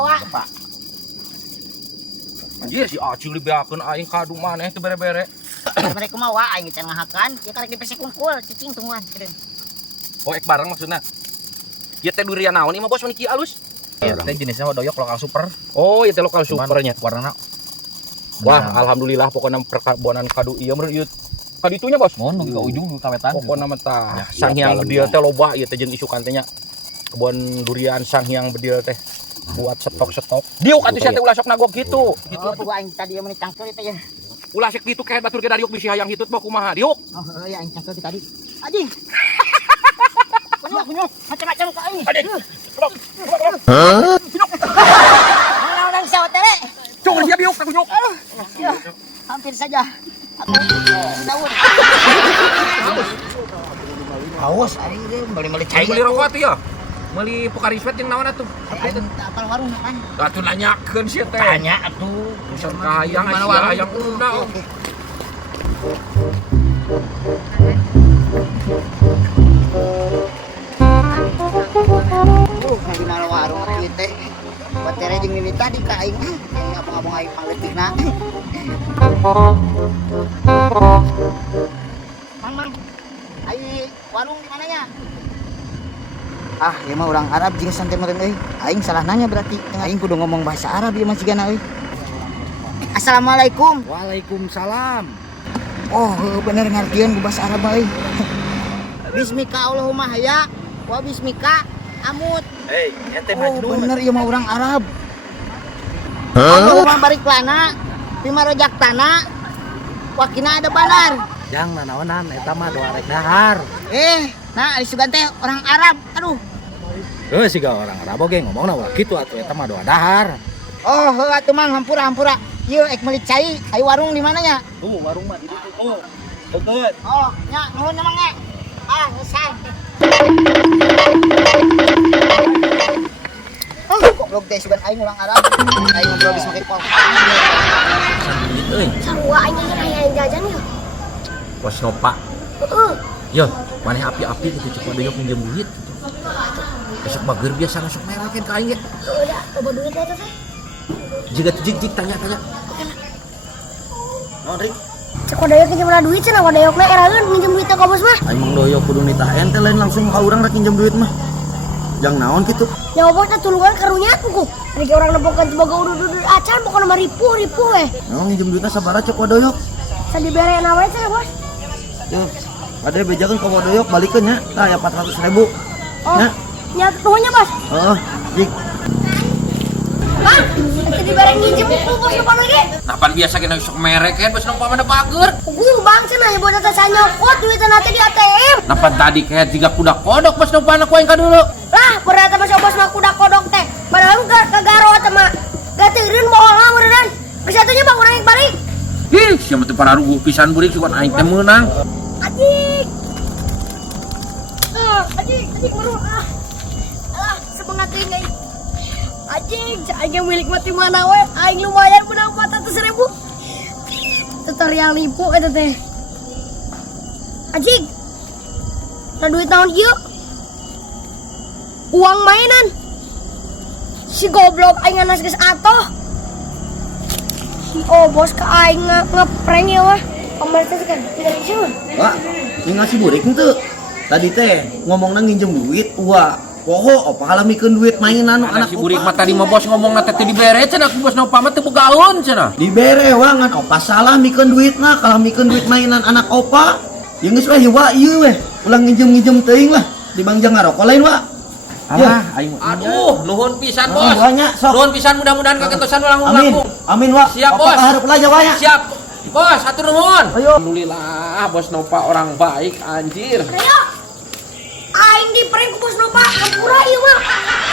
bawa. Pak. Anjir si Acil dibeakeun aing kadu maneh teu bere-bere. Mereka mau aing can ngahakan, ya karek dipesek unggul cicing tungguan. Oh ek bareng maksudna. Ieu teh durian naon ieu mah bos meniki alus? Teh jenisnya doyok lokal super. Oh ieu teh lokal supernya. Warnana. Wah, alhamdulillah pokoknya perkebunan kadu ieu meureun ieu. Kadu itunya bos. Mohon nu ujung nu kawetan. Pokona mah tah Ya, Sanghyang Bedil teh loba ieu teh jeung isukan teh nya. Kebun durian Sanghyang Bedil teh buat stok-stok. Diuk atuh sia teh ulah sok nagok gitu. Gitu pugu aing tadi meuni cangkel itu ya. Ulah sek kitu kehe batur ge dariuk bisi hayang hitut mah kumaha diuk. Oh ya aing cangkel tadi. Anjing. Kunyuk, macam-macam ka aing. Hah? Orang siapa tere? Cuk dia biuk kunyuk. Ya, hampir saja. Aku daun. Haus aing ge beli-beli cai. Beli rokok atuh ya. Meuli Pokariswet jeung naon atuh? Aing apal warung kan. Atuh nanyakeun sia teh. Tanya atuh. Pusat kahayang aya hayang uruna. Di mana warung ieu teh. Batere jeung mimi tadi ka aing. Ngabong-ngabong aing pangletikna. Mang. Ai warung di mananya? Ah, ieu mah orang Arab jeung santai meureun euy. Aing salah nanya berarti. Aing kudu ngomong bahasa Arab ieu mah sigana euy. Assalamualaikum. Waalaikumsalam. Oh, bener ngartieun ku bahasa Arab euy. Bismika Allahumma haya wa bismika amut. Hei, ente Oh, majnun. bener ieu mah urang Arab. Allahumma barik lana bima rojaktana wakina ada banar. Jang nanaonan eta mah doa rek dahar. Nah Ali Sugan teh orang Arab. Aduh. Siga orang Arab oge ngomongna ulah kitu atuh eta mah doa dahar. Oh, atuh mang hampura. Ieu ek meuli cai, aya warung di mana nya? Tuh warung mah di ditu tuh. Deukeut. Oh, nya nuhun mang ge. Ah, geusah. Oh, goblok teh Sugan aing urang Arab. Aing ngobrol bisa make call. Gitu euy. Sarua aing aya jajan ya. Bos Nopa. Heeh. Yo, maneh api-api kitu cek doyok pinjem duit gitu. Besok bager biasa masuk merakeun ka aing ge. Udah, coba duit eta teh. Jiga jig tanya. Naon Rik? Cek wadayok pinjem duit cenah wadayokna eraeun minjem duit ka bos mah. Aing mah doyok kudu nitah ente lain langsung ka urang rek pinjem duit mah. Jang naon kitu? Nyawa bosna tulungan karunya kuku. Ari ge urang nempokeun boga udu-udu acan pokona mah ripu we. Naon pinjem duitna sabaraha cek wadoyok? Sadibere na we teh bos. Yo, ade bejakeun ka wadoyok balikeun nya. Tah aya 400.000. Oh. Nya. Nya nuhunnya bos. Heeh, jig. Bang, tadi dibere nginjem ku bos depan lagi. Napan biasa kena sok merek kan bos Nopa mana bager. Kuku bang cenah ya boda teh sanyokot duitna teh di ATM. Napan tadi kayak 3 kuda kodok bos Nopa anak aing ka dulu. Lah, berarti bos bos mah kuda kodok teh. Padahal kagaro teh mah. Gateureun moal lah meureun. Kesatunya bang urang yang balik. Ih, siapa teh pararuguh pisan burik cuman aing teh meunang. Adik. Adik baru alah semangat ini. Adik, aing milik mati mana we? Aing lumayan menang 400.000. Tutorial nipu eta teh. Adik. Da duit tahun ieu. Uang mainan. Si goblok aing anas geus atoh. Si bos ka aing ngeprank ya wah. Pembalas kan dari siapa? Wah, ini ngasih burik tuh. Tadi teh ngomongna nginjem duit, wah, poho apa kalamikeun duit mainan anak Si burik mah tadi mah bos ngomongna teh dibere cenah ku bos Nopa mah teu bogaeun cenah. dibere wangan opa salah mikeun duitna, kalamikeun duit mainan anak opa. Yang geus weh wa ieu weh, ulang nginjem teuing lah, dibangjang ngarokok lain wa. Alah, aing aduh, nuhun pisan bos. Banyak sok. Nuhun pisan mudah-mudahan kaketosan Amin. langkung. Amin wa. Siap, Opa Bos. kaharep lah jawanya. Siap. Bos, hatur nuhun. Ayo. Alhamdulillah, bos Nopa orang baik anjir. Ayo. Aing di prank ku bos Nopa, hampura ieu mah.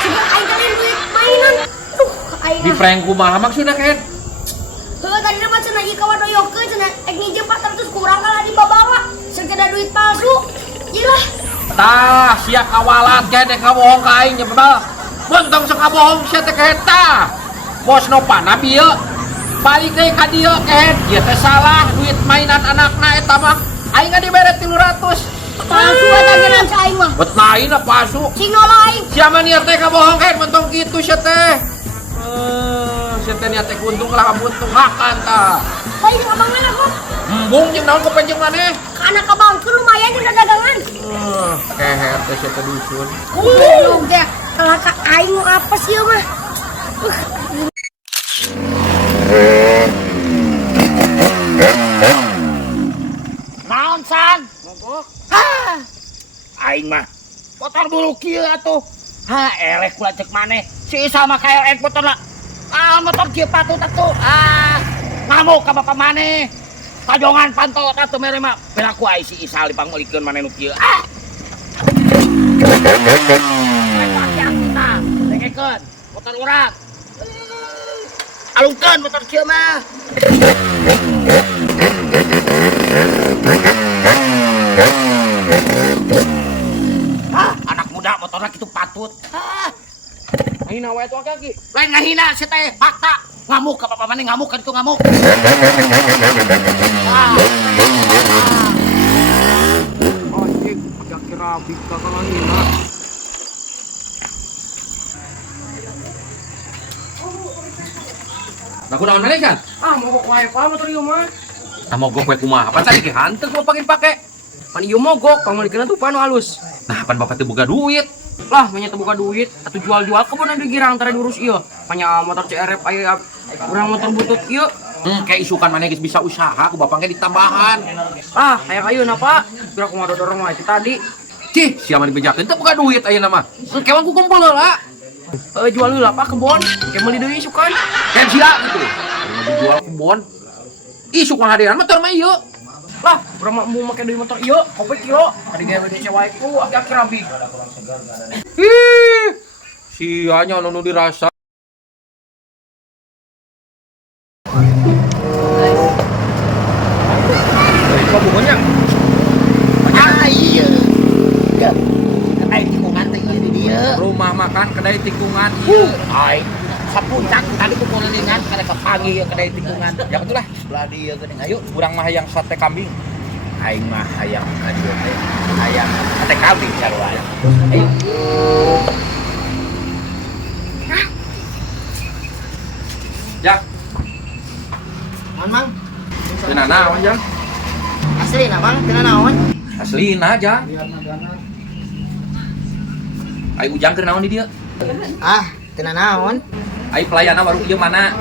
Sudah aing kalian duit mainan. Aduh, aing. Di prank kumaha maksudna kan? Heuh tadi mah cenah ieu kawan doyokeun cenah ek nginjem 400 kurang kala dibabawa. Segede duit palsu. Iyalah. Tah, sia kawalat kene kabohong ka aing nya bedal. Bontong sok kabohong sia teh kaeta. Bos Nopa nabi ieu. Balik deui ka dieu kehet. Ieu teh salah duit mainan anakna eta mah. Aing ga dibere 300. Palsu eta geuneuh si aing mah. Bet lain lah palsu. Cing lain. Sia mah niat teh kabohong kehet bontong kitu sia teh. Saya teh niat teh kuntung lah buntung hakan ta. Baik abang mana kok? Embung jeung naon kepenjeng maneh. Karena abang tuh lumayan udah dagangan. Keher teh sia teh dusun. Udah, kalau kak aing mau apa sih mah? Naon san? Mogok. Aing mah motor bulu kieu atuh. Eleh kula cek maneh. Si Isa mah kayak motor lah. Motor kieu patut atuh. Ngamuk ka bapak maneh. Tajongan pantot atuh mere mah. Bela ku ai si Isa dipanggulikeun maneh nu kieu. Dengekeun motor urang. Alungkeun motor kieu mah. Anak muda motornya gitu patut. Hina wae tuh kaki. Lain ngahina si teh fakta. Ngamuk ka papa maneh ngamuk kan itu ngamuk. Anjing, kira-kira bika kalau hina. Nah, kunaon maneh kan? Mogok wae pa motor ieu mah. Mogok we kumaha? Pan tadi ke hanteu kumaha pake. Pan ieu mogok, pangulikeun tuh panu halus. Nah, pan bapak teh boga duit. Lah, nya teu boga duit, atuh jual-jual kebun anu girang tara diurus ieu. Panya motor CRF aya urang motor butut ieu. Kayak isukan maneh geus bisa usaha ku bapak ge ditambahan. Aya ayeuna Pak. Kira kumaha dorong wae tadi. Cih, sia mah dibejakeun teu boga duit ayeuna mah. Kewan ku kumpul heula. Jual heula Pak kebon, ke meuli deui isukan. Kan sia gitu. Mau dijual kebon. Isuk mah hadean motor mah ieu. Lah, urang mah mau make deui motor ieu, kopi kilo. Tadi gawe di cewek ku aki-aki rabi. Sia nya nu dirasa. Kok bukunya? Iya. Ya. Kedai tikungan teh di dieu. Rumah makan kedai tikungan. Ai. Sapuncak tadi ku kulilingan kada kapanggih kedai tikungan. Ya betul lah. Belah dieu geuning ayo. Urang mah hayang sate kambing. Aing mah hayang ka dieu teh. Hayang sate kambing sarua. Ayo. Jak, Naon mang? teu naon jak. Asli na mang, teu naon? Aslina jak. Ai ujang keur naon di dieu? Teu naon. Ai pelayana baru ieu mana?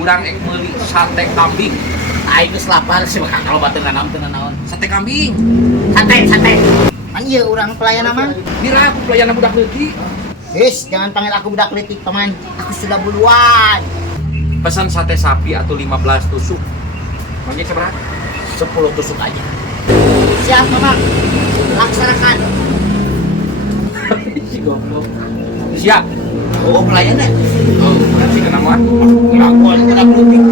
Urang ek meuli sate kambing. Aing geus lapar sih mah kalau batur naon teu naon. Sate kambing. Sate. Pan ieu urang pelayan mah. Mira aku pelayana budak leutik. Jangan panggil aku budak letik, paman. Aku sudah buluan. Pesan sate sapi atau 15 tusuk. Maunya seberapa? 10 tusuk aja. Siap, Mamang. Laksanakan. Si goblok. Siap. Oh, pelayan ya? Oh, si kenapa? Aku ada budak letik.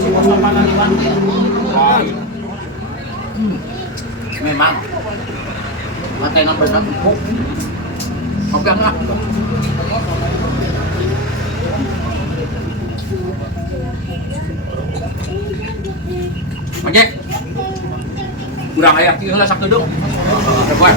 Si bos mana nih, Bang? Memang. Matai nampak satu. Oke, enggak. Ojek. Kurang aya kieu lah sak tudung. Depan.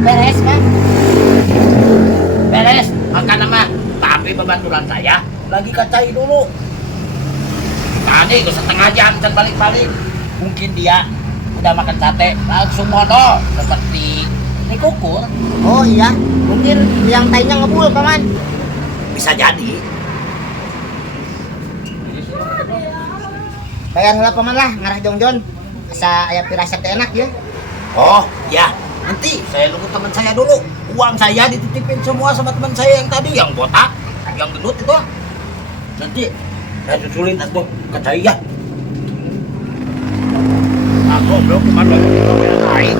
Beres, Bang. Beres. Makan nama. Tapi pembantuan saya lagi kacai dulu. Tadi ke setengah jam dan balik-balik. Mungkin dia udah makan sate langsung modal seperti kukur. Oh iya, mungkin yang tainya ngebul paman. Bisa jadi. Kayak heula paman lah ngarah jongjon. Asa aya pirasat enak ya. Oh ya, nanti saya nunggu teman saya dulu. Uang saya dititipin semua sama teman saya yang tadi, yang botak, yang gendut itu. Nanti saya susulin atuh ke saya. Aku belum kemana lain.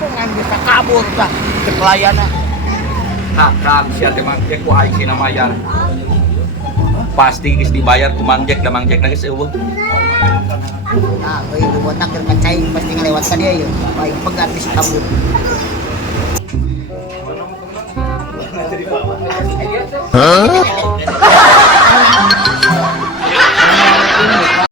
Bukan bisa kabur dah ke pelayanan. Hakam sia teh mangke ku aing sina mayar. Pasti geus dibayar ku Mang Jack da Mang Jack geus eueuh. Nah, itu botak keur kacai pasti ngalewat ka dia yeuh. Baik pegat di kabur. Hah?